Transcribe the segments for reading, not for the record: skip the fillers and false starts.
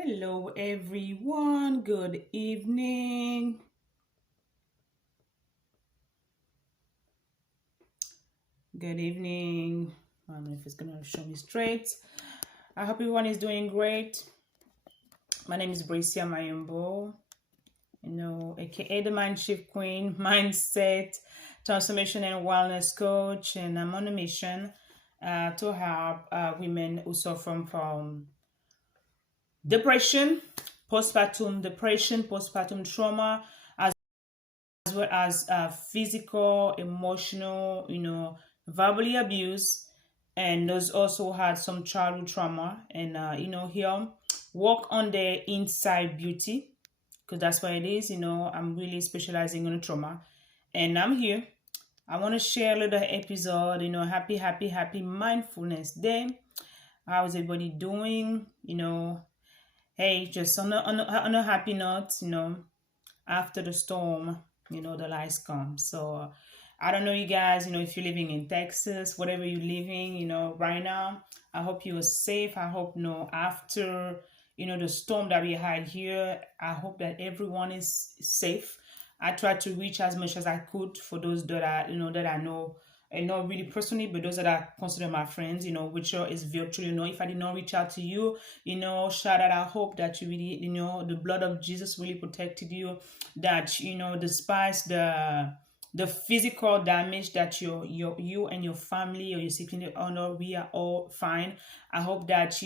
Hello, everyone. Good evening. Good evening. I don't know if it's gonna show me straight. I hope everyone is doing great. My name is Bracia Mayumbo, aka the Mind Shift Queen, Mindset, Transformation and Wellness Coach, and I'm on a mission to help women who suffer from depression, postpartum trauma, as well as physical, emotional, verbally abuse, and those also had some childhood trauma. And here work on their inside beauty because that's what it is. I'm really specializing on trauma, and I'm here. I want to share a little episode. Happy mindfulness day. How's everybody doing? Hey, just on a happy note. After the storm, the lights come. So I don't know, you guys, if you're living in Texas, whatever you're living, right now, I hope you are safe. I hope, after, the storm that we had here, I hope that everyone is safe. I tried to reach as much as I could for those that I know, and not really personally, but those that I consider my friends, which is virtual. If I did not reach out to you, shout out. I hope that you really, the blood of Jesus really protected you, that, despite the physical damage that you and your family or your sibling honor, we are all fine. I hope that,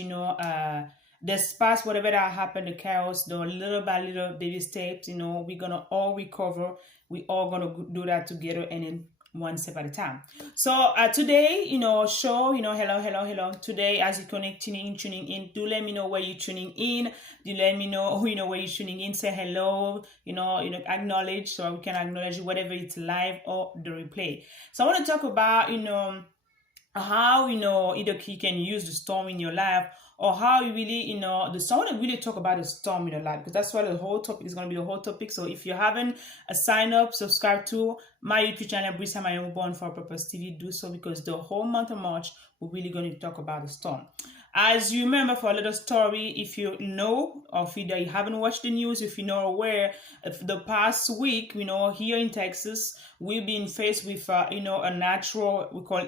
despite whatever that happened, the chaos, the little by little baby steps, we're gonna all recover. We all gonna do that together, and then one step at a time. So today, hello. Today, as you connect, tuning in, do let me know where you're tuning in. Do let me know where you're tuning in. Say hello, acknowledge, so we can acknowledge whatever it's live or the replay. So I want to talk about, how either you can use the storm in your life, or how you really someone really talk about the storm in your life, because that's why the whole topic is going to be the whole topic. So if you haven't sign up, subscribe to my YouTube channel, Brisa Mayomo Born for Purpose TV, do so, because the whole month of March we're really going to talk about the storm. As you remember, for a little story, if you know, or if you haven't watched the news, if you're not aware, of the past week, here in Texas, we've been faced with, a natural, we call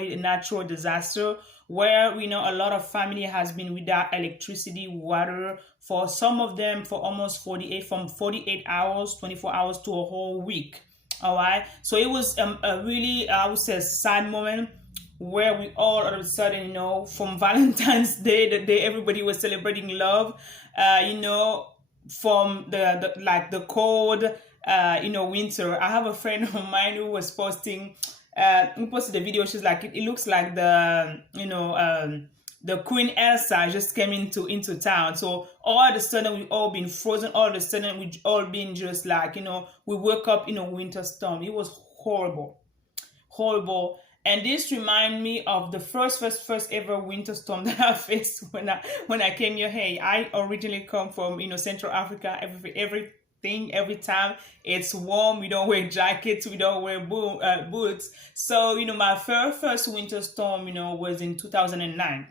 it a natural disaster, where we know a lot of family has been without electricity, water, for some of them for almost 48 hours, 24 hours to a whole week. All right. So it was a really, I would say, sad moment, where we all of a sudden, from Valentine's Day, the day everybody was celebrating love, from the cold, winter. I have a friend of mine who was posting, who posted the video. She's like, it looks like the Queen Elsa just came into town. So all of a sudden we all been frozen. All of a sudden we all been just like, we woke up in a winter storm. It was horrible. And this remind me of the first ever winter storm that I faced when I came here. Hey, I originally come from Central Africa. Every time it's warm, we don't wear jackets, we don't wear boots. So my first winter storm was in 2009,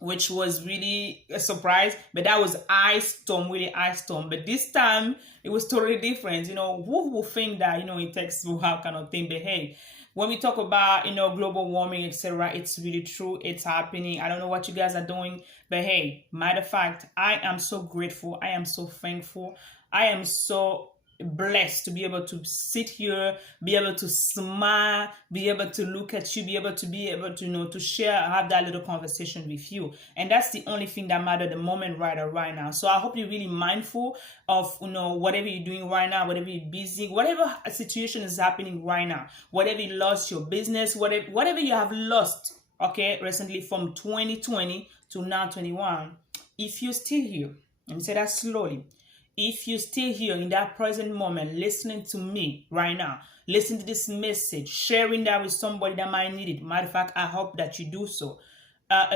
which was really a surprise. But that was ice storm, really ice storm. But this time it was totally different. Who will think that it takes how kind of thing? But hey, when we talk about global warming, etc., it's really true. It's happening. I don't know what you guys are doing, but hey, matter of fact, I am so grateful. I am so thankful. I am so blessed to be able to sit here, be able to smile, be able to look at you, be able to to share, have that little conversation with you. And that's the only thing that matters the moment right now. So I hope you're really mindful of whatever you're doing right now, whatever you're busy, whatever situation is happening right now, whatever you lost your business, whatever you have lost, okay, recently from 2020 to now 21. If you're still here, let me say that slowly. If you're still here in that present moment, listening to me right now, listen to this message, sharing that with somebody that might need it. Matter of fact, I hope that you do so.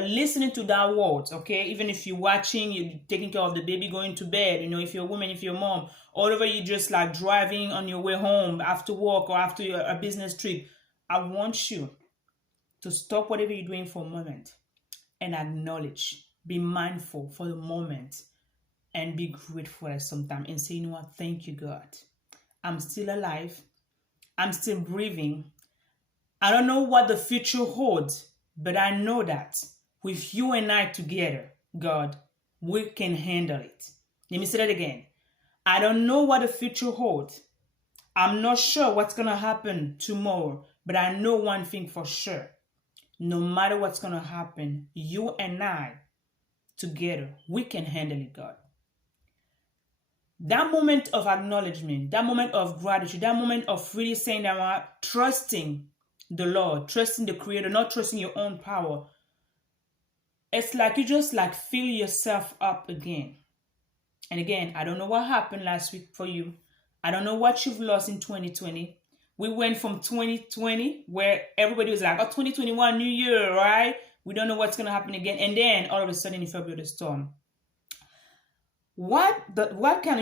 Listening to that words, okay? Even if you're watching, you're taking care of the baby, going to bed, if you're a woman, if you're a mom, or whatever, you just like driving on your way home after work or after a business trip, I want you to stop whatever you're doing for a moment and acknowledge, be mindful for the moment. and be grateful at some time and say, you know what, thank you, God. I'm still alive. I'm still breathing. I don't know what the future holds, but I know that with you and I together, God, we can handle it. Let me say that again. I don't know what the future holds. I'm not sure what's going to happen tomorrow, but I know one thing for sure. No matter what's going to happen, you and I together, we can handle it, God. That moment of acknowledgement, that moment of gratitude, that moment of really saying that I'm trusting the Lord, trusting the Creator, not trusting your own power. It's like you just like fill yourself up again. And again, I don't know what happened last week for you. I don't know what you've lost in 2020. We went from 2020 where everybody was like, oh, 2021, new year, right? We don't know what's going to happen again. And then all of a sudden in February, the storm. What can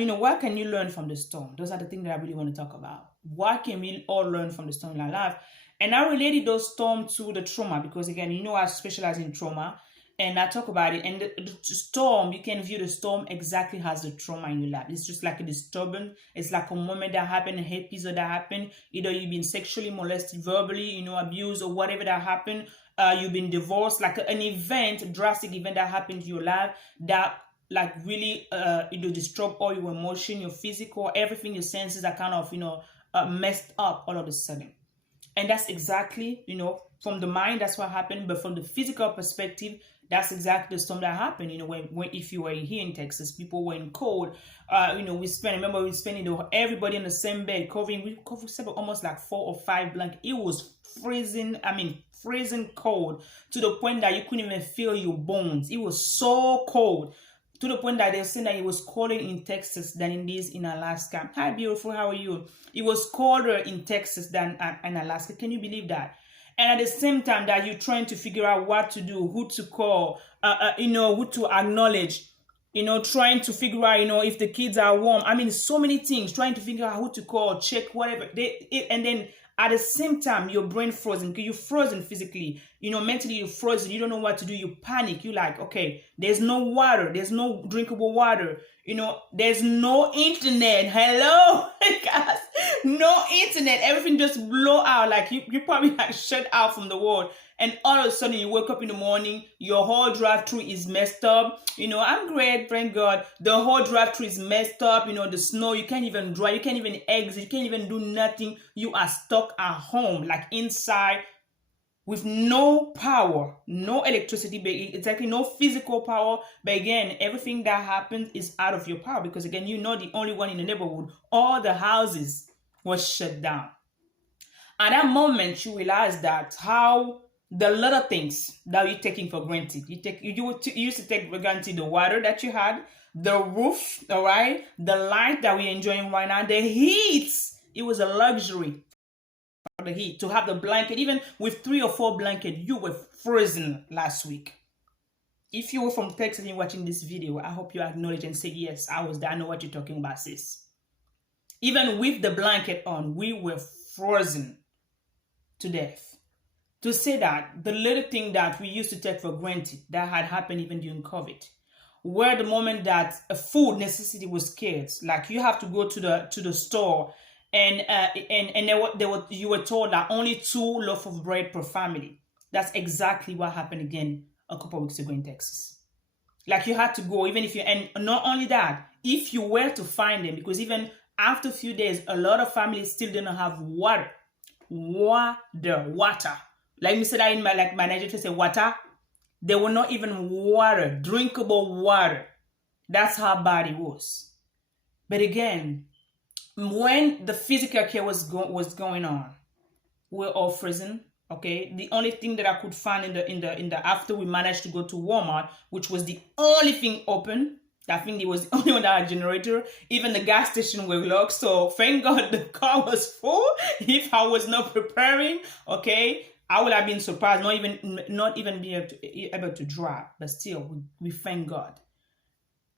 you learn from the storm? Those are the things that I really want to talk about. What can we all learn from the storm in our life? And I related those storms to the trauma because again, I specialize in trauma and I talk about it. And the storm, you can view the storm exactly as the trauma in your life. It's just like a disturbance. It's like a moment that happened, an episode that happened. Either you've been sexually molested, verbally, abused or whatever that happened. You've been divorced, like an event, drastic event that happened in your life that like really disturb all your emotion, your physical, everything, your senses are kind of messed up all of a sudden. And that's exactly, from the mind, that's what happened. But from the physical perspective, that's exactly the storm that happened. When if you were here in Texas, people were in cold. We spent everybody in the same bed, we covered almost like 4 or 5 blankets. It was freezing. Freezing cold to the point that you couldn't even feel your bones. It was so cold. To the point that they're saying that it was colder in Texas than it is in Alaska. Hi, beautiful. How are you? It was colder in Texas than in Alaska. Can you believe that? And at the same time that you're trying to figure out what to do, who to call, who to acknowledge, trying to figure out, if the kids are warm. So many things, trying to figure out who to call, check, whatever. And then at the same time, your brain frozen because you're frozen physically. Mentally you're frozen. You don't know what to do. You panic. You're like, okay, there's no water. There's no drinkable water. There's no internet. Hello, guys. No internet. Everything just blow out. Like you probably like shut out from the world. And all of a sudden you wake up in the morning, your whole drive-through is messed up. I'm great, thank God. The whole drive-through is messed up. The snow, you can't even drive, you can't even exit, you can't even do nothing. You are stuck at home, like inside, with no power, no electricity, but exactly no physical power. But again, everything that happens is out of your power because again, the only one in the neighborhood. All the houses were shut down. At that moment, you realize that how the little things that you're taking for granted. You used to take for granted the water that you had, the roof, all right, the light that we're enjoying right now, the heat. It was a luxury for the heat to have the blanket. Even with 3 or 4 blankets, you were frozen last week. If you were from Texas and you're watching this video, I hope you acknowledge and say, yes, I was there. I know what you're talking about, sis. Even with the blanket on, we were frozen to death. To say that the little thing that we used to take for granted that had happened even during COVID, where the moment that a food necessity was scarce, like you have to go to the store, and you were told that only 2 loaves of bread per family. That's exactly what happened again a couple of weeks ago in Texas. Like you had to go, and not only that, if you were to find them, because even after a few days, a lot of families still didn't have water. Like me said that in my Nigerian say water. There were not even water, drinkable water. That's how bad it was. But again, when the physical care was going on, we're all frozen. Okay, the only thing that I could find in the after we managed to go to Walmart, which was the only thing open. I think it was the only one that had a generator. Even the gas station were locked. So thank God the car was full. If I was not preparing, okay, I would have been surprised, not even be able to drive. But still, we thank God.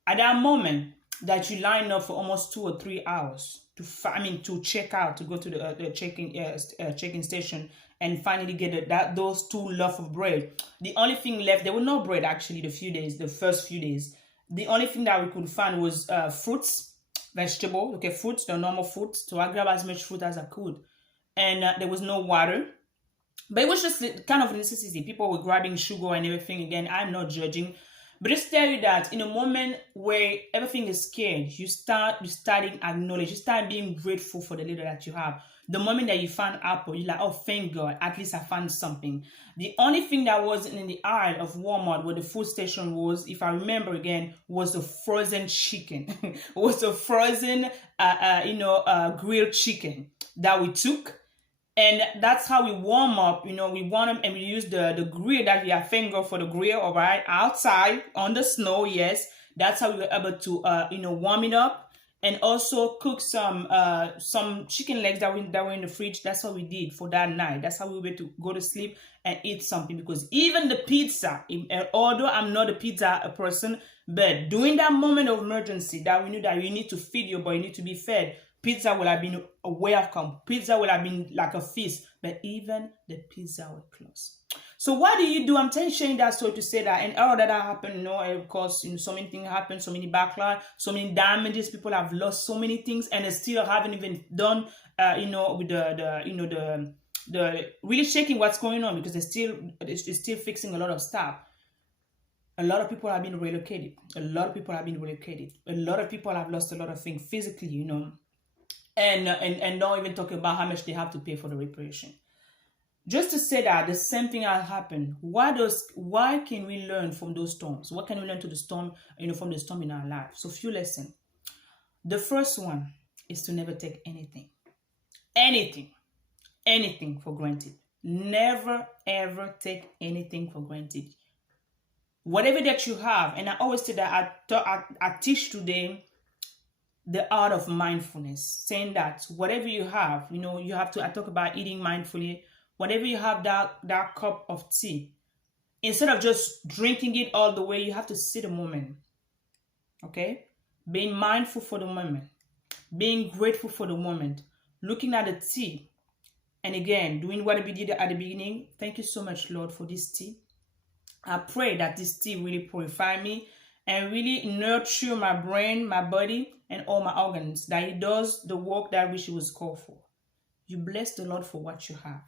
At that moment that you line up for almost 2 or 3 hours to check out, to go to the check-in station and finally get those 2 loaves of bread. The only thing left, there was no bread actually the first few days. The only thing that we could find was fruits, vegetable, okay, fruits, the normal fruits. So I grabbed as much fruit as I could. And there was no water. But it was just kind of necessity. People were grabbing sugar and everything. Again, I'm not judging. But just tell you that in a moment where everything is scared, you starting acknowledge, you start being grateful for the little that you have. The moment that you find apple, you're like, oh, thank God, at least I found something. The only thing that wasn't in the aisle of Walmart where the food station was, if I remember again, was the frozen chicken. Was the frozen, grilled chicken that we took. And that's how we warm up, we warm up and we use the grill that we have finger for the grill, all right, outside on the snow, yes. That's how we were able to, warm it up and also cook some chicken legs that were in the fridge. That's what we did for that night. That's how we were able to go to sleep and eat something, because even the pizza, although I'm not a pizza person, but during that moment of emergency that we knew that you need to feed your body, you need to be fed, pizza would have been a welcome. Pizza would have been like a feast, but even the pizza were closed. So what do you do? I'm sharing that story to say that, and all that happened, of course, so many things happen, so many backlash, so many damages. People have lost so many things, and they still haven't even done, with the really shaking what's going on, because they're still fixing a lot of stuff. A lot of people have been relocated. A lot of people have been relocated. A lot of people have lost a lot of things physically, and don't even talk about how much they have to pay for the reparation. Just to say that the same thing has happened. Why can we learn from those storms? What can we learn to the storm, from the storm in our life? So few lessons. The first one is to never take anything for granted. Never ever take anything for granted. Whatever that you have, and I always say that I teach today the art of mindfulness, saying that whatever you have, you have to, I talk about eating mindfully. Whenever you have that cup of tea, instead of just drinking it all the way, you have to sit a moment. Okay? Being mindful for the moment. Being grateful for the moment. Looking at the tea. And again, doing what we did at the beginning. Thank you so much, Lord, for this tea. I pray that this tea really purify me and really nurture my brain, my body, and all my organs. That it does the work that which it was called for. You bless the Lord for what you have.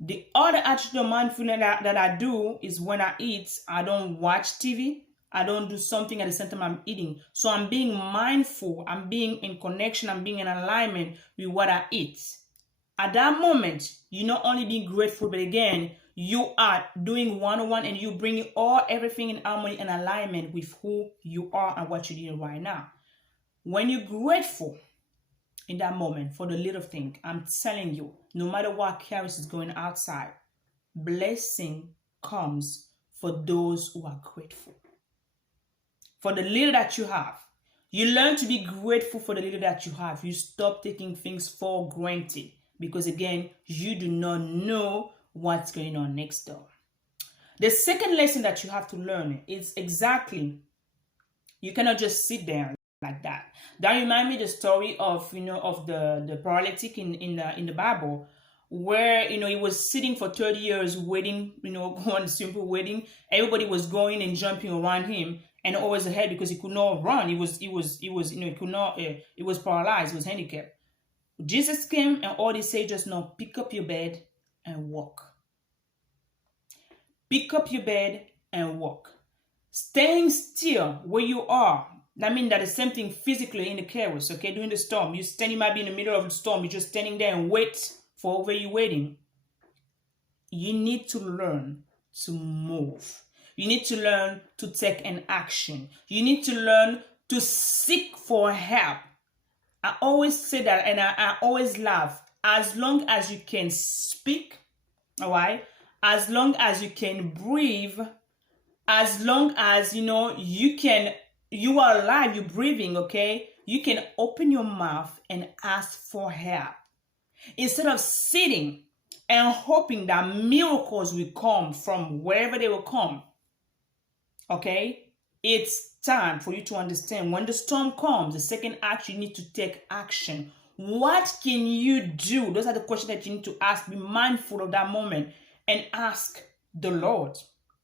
The other attitude of mindfulness that I do is when I eat, I don't watch TV. I don't do something at the same time I'm eating. So I'm being mindful. I'm being in connection. I'm being in alignment with what I eat. At that moment, you not only being grateful, but again, you are doing one-on-one and you bringing everything in harmony and alignment with who you are and what you're doing right now. When you're grateful in that moment for the little thing, I'm telling you, no matter what chaos is going outside, blessing comes for those who are grateful. For the little that you have, you learn to be grateful for the little that you have. You stop taking things for granted, because again, you do not know what's going on next door. The second lesson that you have to learn is exactly, you cannot just sit there like that. That reminds me the story of of the paralytic in the Bible, where he was sitting for 30 years waiting, on a simple waiting. Everybody was going and jumping around him and always ahead, because he could not run. He was paralyzed, he was handicapped. Jesus came and all he said, just now, pick up your bed and walk. Pick up your bed and walk. Staying still where you are. That means that the same thing physically in the chaos, okay? During the storm, you might be in the middle of the storm. You're just standing there and wait for where you're waiting. You need to learn to move. You need to learn to take an action. You need to learn to seek for help. I always say that, and I always laugh. As long as you can speak, all right? As long as you can breathe, as long as, you are alive, you're breathing, okay? You can open your mouth and ask for help. Instead of sitting and hoping that miracles will come from wherever they will come, okay? It's time for you to understand when the storm comes, the second act, you need to take action. What can you do? Those are the questions that you need to ask. Be mindful of that moment and ask the Lord.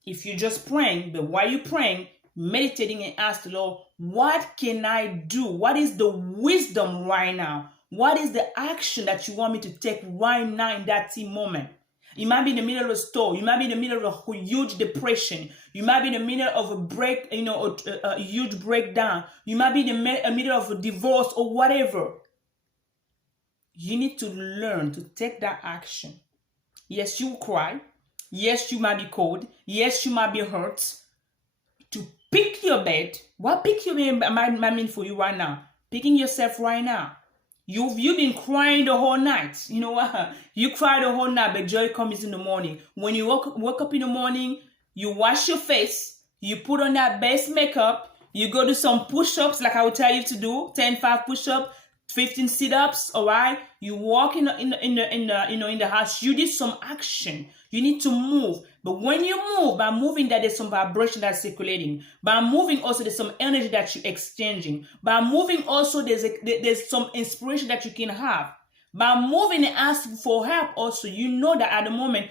If you're just praying, but while you're praying, meditating and ask the Lord, what can I do? What is the wisdom right now? What is the action that you want me to take right now in that moment? You might be in the middle of a storm. You might be in the middle of a huge depression. You might be in the middle of a break, a huge breakdown. You might be in the middle of a divorce or whatever. You need to learn to take that action. Yes, you will cry. Yes, you might be cold. Yes, you might be hurt. To pick your bed. What pick your bed might mean for you right now? Picking yourself right now. You've been crying the whole night. You know what? You cry the whole night, but joy comes in the morning. When you wake up in the morning, you wash your face, you put on that best makeup, you go do some push-ups like I would tell you to do, 5 push-ups, 15 sit-ups, all right? You walk in the house, you did some action. You need to move. But when you move, by moving, that there's some vibration that's circulating. By moving, also there's some energy that you're exchanging. By moving, also there's some inspiration that you can have. By moving and asking for help, also you know that at the moment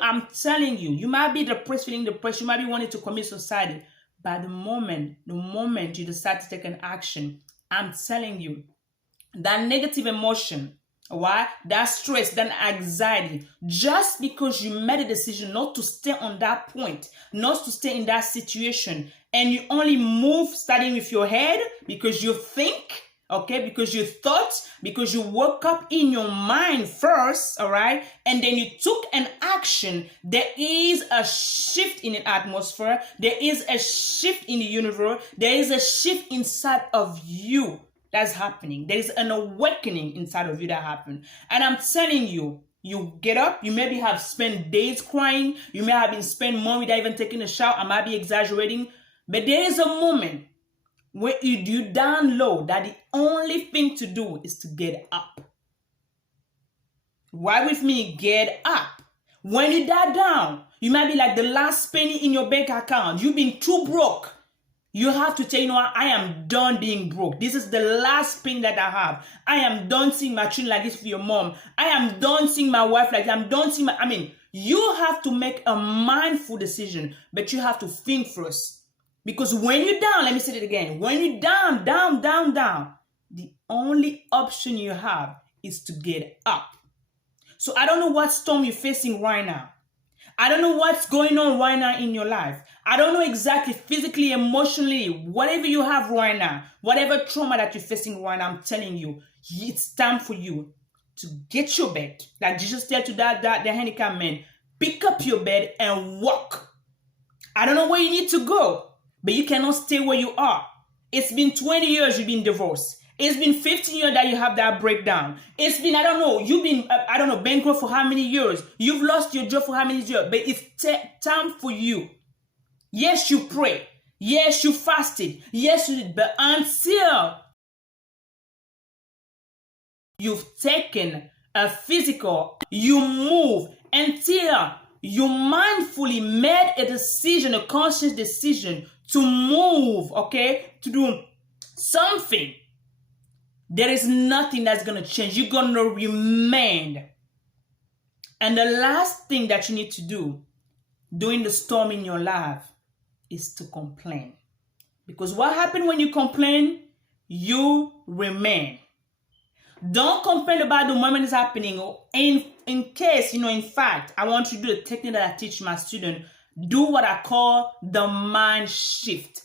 I'm telling you, you might be depressed, feeling depressed. You might be wanting to commit suicide. But the moment you decide to take an action, I'm telling you, that negative emotion, why? That stress, that anxiety, just because you made a decision not to stay on that point, not to stay in that situation, and you only move starting with your head because you think, okay, because you thought, because you woke up in your mind first, all right, and then you took an action, there is a shift in the atmosphere, there is a shift in the universe, there is a shift inside of you. That's happening. There is an awakening inside of you that happened. And I'm telling you, you get up, you maybe have spent days crying, you may have been spent months without even taking a shower, I might be exaggerating, but there is a moment where you download that the only thing to do is to get up. Why with me? Get up. When you die down, you might be like the last penny in your bank account. You've been too broke. You have to tell, you know what, I am done being broke. This is the last thing that I have. I am done seeing my children like this for your mom. I am done seeing my wife like that. I'm done seeing you have to make a mindful decision, but you have to think first. Because when you're down, let me say it again. When you're down, the only option you have is to get up. So I don't know what storm you're facing right now. I don't know what's going on right now in your life. I don't know exactly physically, emotionally, whatever you have right now, whatever trauma that you're facing right now, I'm telling you, it's time for you to get your bed. Like Jesus said to the handicapped man, pick up your bed and walk. I don't know where you need to go, but you cannot stay where you are. It's been 20 years you've been divorced. It's been 15 years that you have that breakdown. It's been, you've been, bankrupt for how many years? You've lost your job for how many years? But it's time for you. Yes, you pray. Yes, you fasted. Yes, you did. But until you've taken a physical, you move, until you mindfully made a decision, a conscious decision to move, okay, to do something, there is nothing that's going to change. You're going to remain. And the last thing that you need to do during the storm in your life is to complain. Because what happens when you complain? You remain. Don't complain about the moment is happening. In case, in fact, I want you to do the technique that I teach my student. Do what I call the mind shift.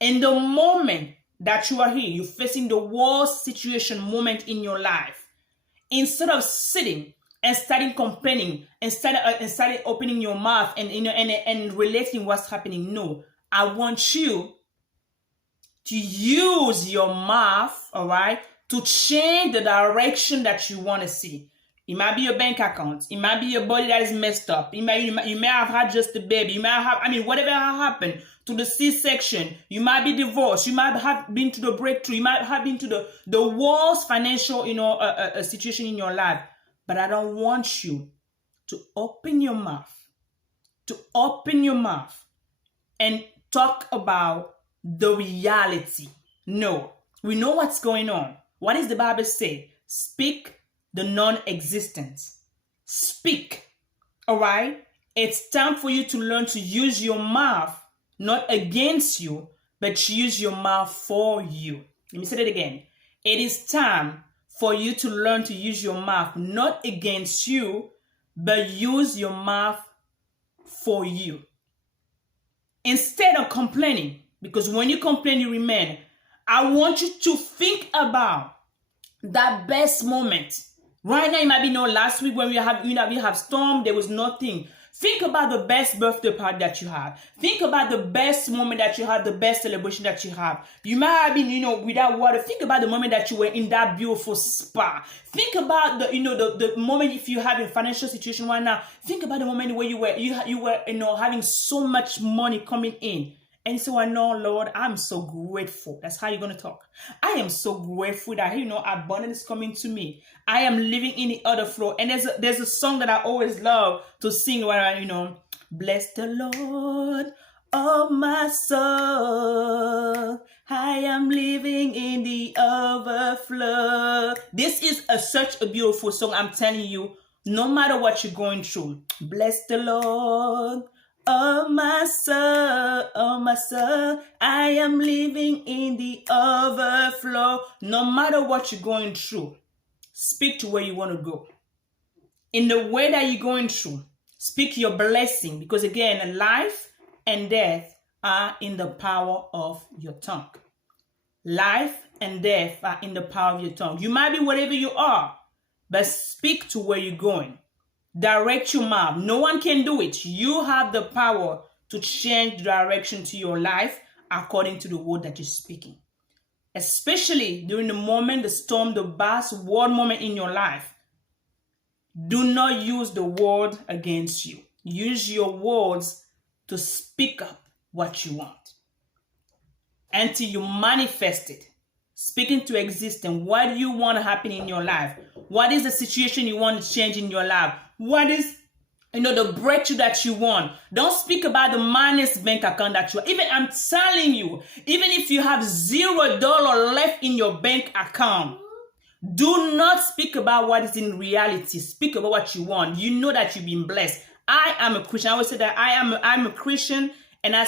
In the moment that you are here, you're facing the worst situation moment in your life. Instead of sitting and starting complaining, and starting opening your mouth and relating what's happening, no. I want you to use your mouth, all right, to change the direction that you want to see. It might be your bank account. It might be your body that is messed up. You may have had just a baby. You might have, whatever happened to the C-section. You might be divorced. You might have been to the breakthrough. You might have been to the worst financial, situation in your life. But I don't want you to open your mouth. And talk about the reality. No. We know what's going on. What does the Bible say? Speak the non-existent. Speak. All right? It's time for you to learn to use your mouth not against you, but use your mouth for you. Let me say that again. It is time for you to learn to use your mouth, not against you, but use your mouth for you. Instead of complaining, because when you complain, you remain. I want you to think about that best moment. Right now, it might be last week when we have storm, there was nothing. Think about the best birthday party that you have. Think about the best moment that you have, the best celebration that you have. You might have been, without water. Think about the moment that you were in that beautiful spa. Think about the moment if you have a financial situation right now. Think about the moment where you were having so much money coming in. And so I know, Lord, I'm so grateful. That's how you're going to talk. I am so grateful that, abundance is coming to me. I am living in the other flow. And there's a song that I always love to sing where I, bless the Lord, oh my soul. I am living in the overflow. This is such a beautiful song. I'm telling you, no matter what you're going through, bless the Lord. Oh my soul, I am living in the overflow. No matter what you're going through, speak to where you want to go. In the way that you're going through, speak your blessing. Because again, life and death are in the power of your tongue. Life and death are in the power of your tongue. You might be wherever you are, but speak to where you're going. Direct your mouth. No one can do it. You have the power to change the direction to your life according to the word that you're speaking. Especially during the moment, the storm, the bad word moment in your life. Do not use the word against you. Use your words to speak up what you want. Until you manifest it. Speaking to existence. What do you want to happen in your life? What is the situation you want to change in your life? What is, the breakthrough that you want? Don't speak about the minus bank account that you have. Even I'm telling you, even if you have $0 left in your bank account, do not speak about what is in reality. Speak about what you want. You know that you've been blessed. I am a Christian. I always say that I'm a Christian, and I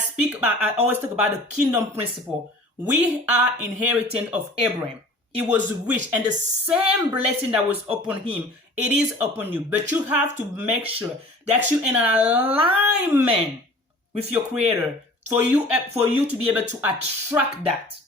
always talk about the kingdom principle. We are inheritance of Abraham. He was rich, and the same blessing that was upon him, it is upon you. But you have to make sure that you're in an alignment with your Creator for you to be able to attract that.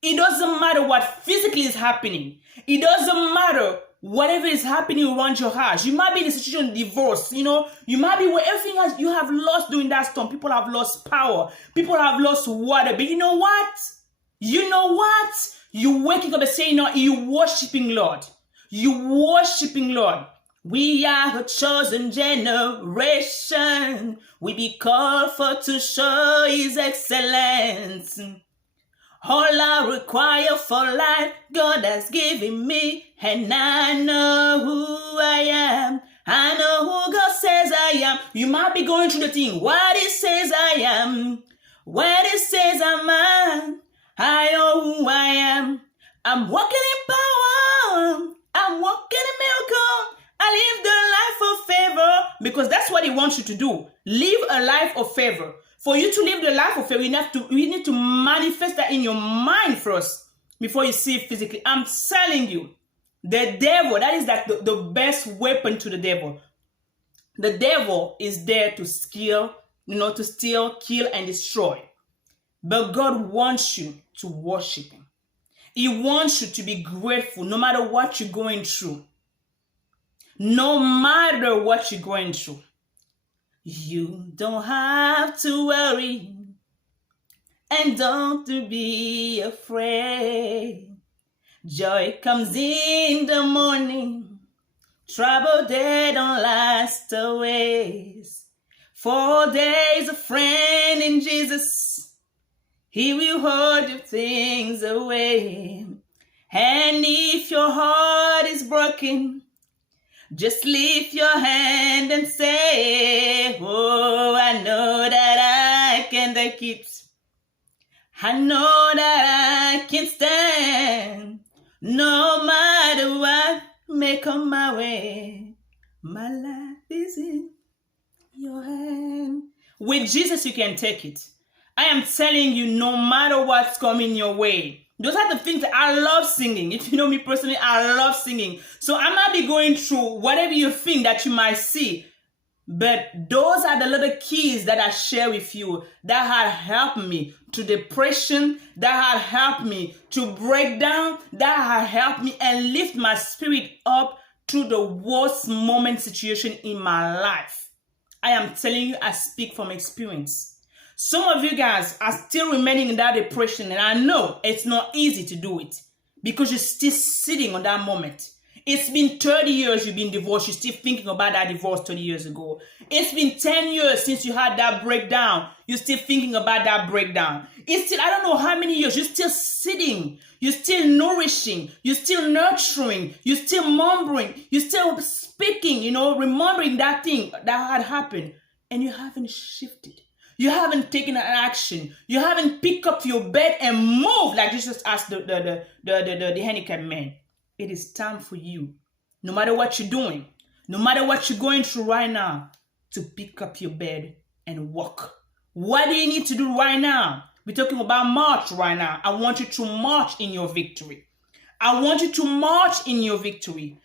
It doesn't matter what physically is happening. It doesn't matter whatever is happening around your house. You might be in a situation of divorce. You might be where everything you have lost during that storm. People have lost power. People have lost water. But you know what? You waking up and saying, you worshiping Lord. You worshiping Lord. We are a chosen generation. We be called for to show His excellence. All I require for life, God has given me, and I know who I am. I know who God says I am. You might be going through the thing. What He says I am. What He says I'm man. I know who I am. I'm walking in power. I'm walking in miracle. I live the life of favor, because that's what He wants you to do. Live a life of favor. For you to live the life of favor, you need to manifest that in your mind first before you see it physically. I'm telling you, the devil, that is like the best weapon to the devil. The devil is there to steal, kill, and destroy. But God wants you to worship Him. He wants you to be grateful no matter what you're going through. No matter what you're going through. You don't have to worry, and don't be afraid. Joy comes in the morning. Trouble, they don't last always. For there is a friend in Jesus. He will hold your things away. And if your heart is broken, just lift your hand and say, oh, I know that I can take it. I know that I can stand. No matter what may come my way, my life is in your hand. With Jesus, you can take it. I am telling you, no matter what's coming your way, those are the things that I love singing. If you know me personally, I love singing. So I might be going through whatever you think that you might see. But those are the little keys that I share with you that had helped me to depression, that had helped me to break down, that had helped me and lift my spirit up through the worst moment situation in my life. I am telling you, I speak from experience. Some of you guys are still remaining in that depression, and I know it's not easy to do it because you're still sitting on that moment. It's been 30 years you've been divorced. You're still thinking about that divorce 30 years ago. It's been 10 years since you had that breakdown. You're still thinking about that breakdown. It's still, I don't know how many years. You're still sitting. You're still nourishing. You're still nurturing. You're still mumbling. You're still speaking, remembering that thing that had happened. And you haven't shifted. You haven't taken an action. You haven't picked up your bed and moved like Jesus asked the handicapped man. It is time for you, no matter what you're doing, no matter what you're going through right now, to pick up your bed and walk. What do you need to do right now? We're talking about march right now. I want you to march in your victory. I want you to march in your victory.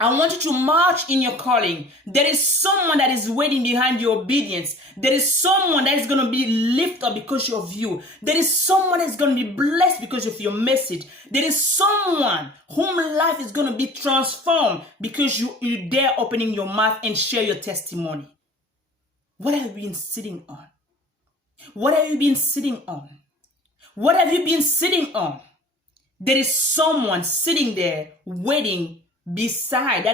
I want you to march in your calling. There is someone that is waiting behind your obedience. There is someone that is going to be lifted up because of you. There is someone that is going to be blessed because of your message. There is someone whom life is going to be transformed because you dare opening your mouth and share your testimony. What have you been sitting on? What have you been sitting on? What have you been sitting on? There is someone sitting there waiting behind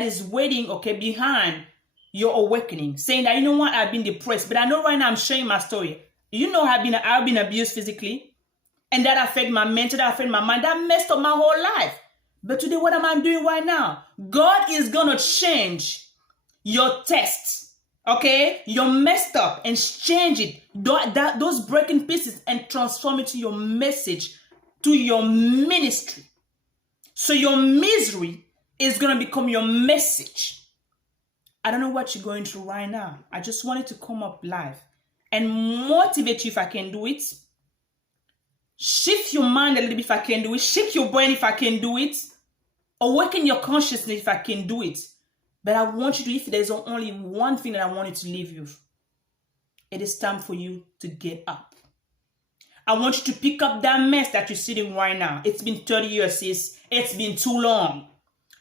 your awakening, saying that, you know what, I've been depressed, but I know right now I'm sharing my story. You know, I've been abused physically, and that affected my mental, that affected my mind, that messed up my whole life. But today, what am I doing right now? God is gonna change your test, okay? You're messed up, and change it, those breaking pieces, and transform it to your message, to your ministry. So your misery is going to become your message. I don't know what you're going through right now. I just wanted to come up live and motivate you if I can do it. Shift your mind a little bit if I can do it. Shake your brain if I can do it. Awaken your consciousness if I can do it. But I want you to, if there's only one thing that I wanted to leave you, it is time for you to get up. I want you to pick up that mess that you're sitting right now. It's been 30 years, sis. It's been too long.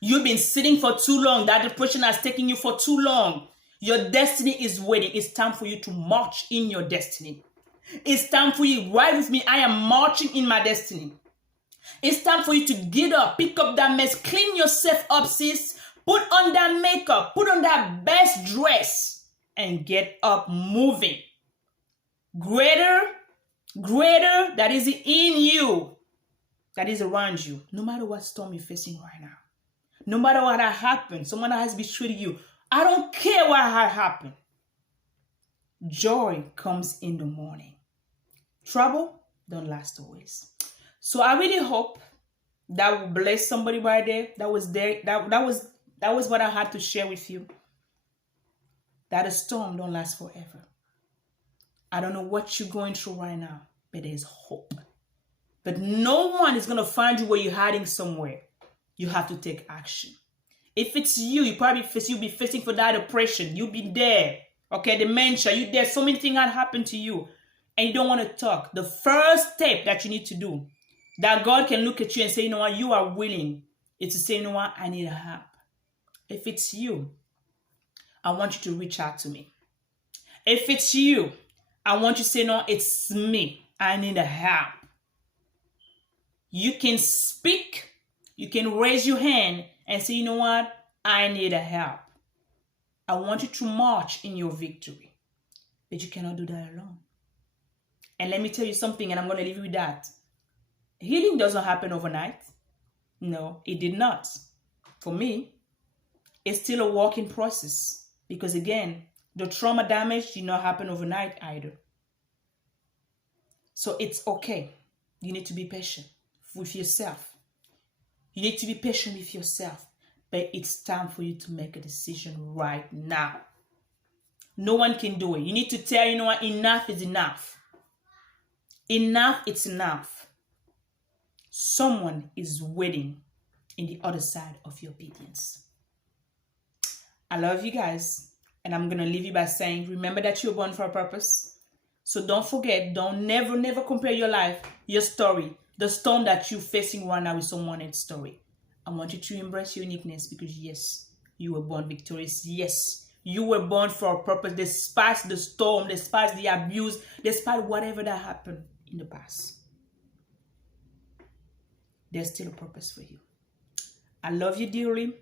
You've been sitting for too long. That depression has taken you for too long. Your destiny is waiting. It's time for you to march in your destiny. It's time for you. Ride with me. I am marching in my destiny. It's time for you to get up, pick up that mess, clean yourself up, sis. Put on that makeup, put on that best dress, and get up moving. Greater that is in you, that is around you, no matter what storm you're facing right now. No matter what has happened, someone has betrayed you. I don't care what had happened. Joy comes in the morning. Trouble don't last always. So I really hope that will bless somebody right there. That was what I had to share with you. That a storm don't last forever. I don't know what you're going through right now, but there's hope. But no one is going to find you where you're hiding somewhere. You have to take action. If it's you'll be facing for that depression. You'll be there. Okay, dementia, you there. So many things had happened to you, and you don't want to talk. The first step that you need to do, that God can look at you and say, you know what, you are willing, is to say, you know what, I need help. If it's you, I want you to reach out to me. If it's you, I want you to say, no, it's me. I need help. You can speak. You can raise your hand and say, you know what? I need help. I want you to march in your victory. But you cannot do that alone. And let me tell you something, and I'm going to leave you with that. Healing doesn't happen overnight. No, it did not. For me, it's still a working process. Because again, the trauma damage did not happen overnight either. So it's okay. You need to be patient with yourself. You need to be patient with yourself, but it's time for you to make a decision right now. No one can do it. You need to tell, you know what, enough is enough. Enough, it's enough. Someone is waiting in the other side of your obedience. I love you guys. And I'm going to leave you by saying, remember that you're born for a purpose. So don't forget, don't never compare your life, your story, the storm that you're facing right now with someone else's story. I want you to embrace your uniqueness because yes, you were born victorious. Yes, you were born for a purpose despite the storm, despite the abuse, despite whatever that happened in the past. There's still a purpose for you. I love you dearly.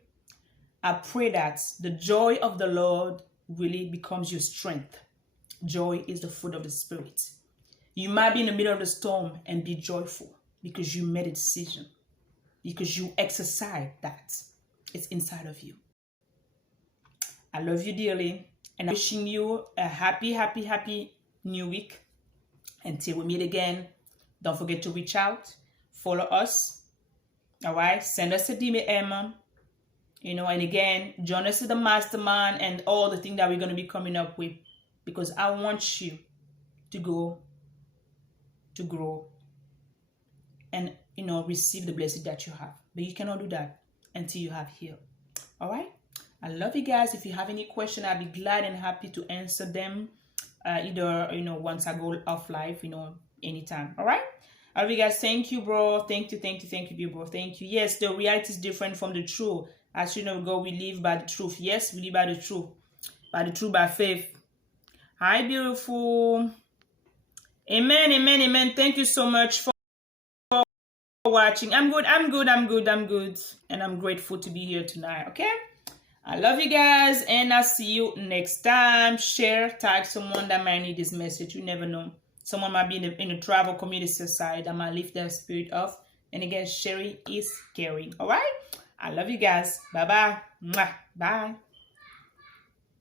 I pray that the joy of the Lord really becomes your strength. Joy is the fruit of the Spirit. You might be in the middle of the storm and be joyful because you made a decision, because you exercise that. It's inside of you. I love you dearly, and I'm wishing you a happy new week. Until we meet again, don't forget to reach out, follow us, all right? Send us a DM, and again, join us in the mastermind and all the things that we're going to be coming up with, because I want you to go, to grow, and, receive the blessing that you have. But you cannot do that until you have healed. All right? I love you guys. If you have any question, I'll be glad and happy to answer them. Either, once I go off live, anytime. All right? I love you guys. Thank you, bro. Thank you, bro. Thank you. Yes, the reality is different from the truth. As you know, God, we live by the truth. Yes, we live by the truth. By faith. Hi, beautiful. Amen. Thank you so much for watching. I'm good. And I'm grateful to be here tonight, okay? I love you guys, and I'll see you next time. Share, tag someone that might need this message. You never know. Someone might be in the travel community side that might lift their spirit off. And again, sharing is caring, all right? I love you guys. Bye-bye. Bye.